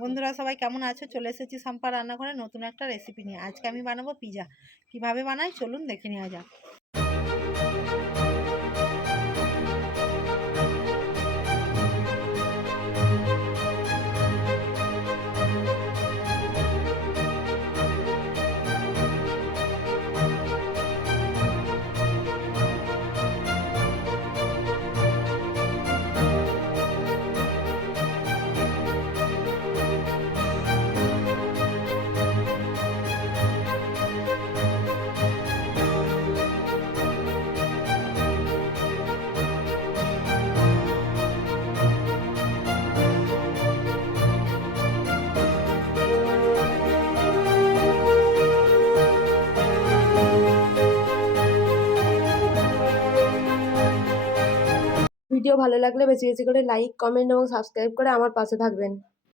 বন্ধুরা সবাই কেমন আছো? চলে এসেছি সম্পা রান্নাঘরে নতুন একটা রেসিপি নিয়ে। আজকে আমি বানাবো পিজা। কিভাবে বানাই চলুন দেখে নেওয়া যাক। ভিডিও ভালো লাগলে বেশি বেশি করে লাইক, কমেন্ট এবং সাবস্ক্রাইব করে আমার পাশে থাকবেন।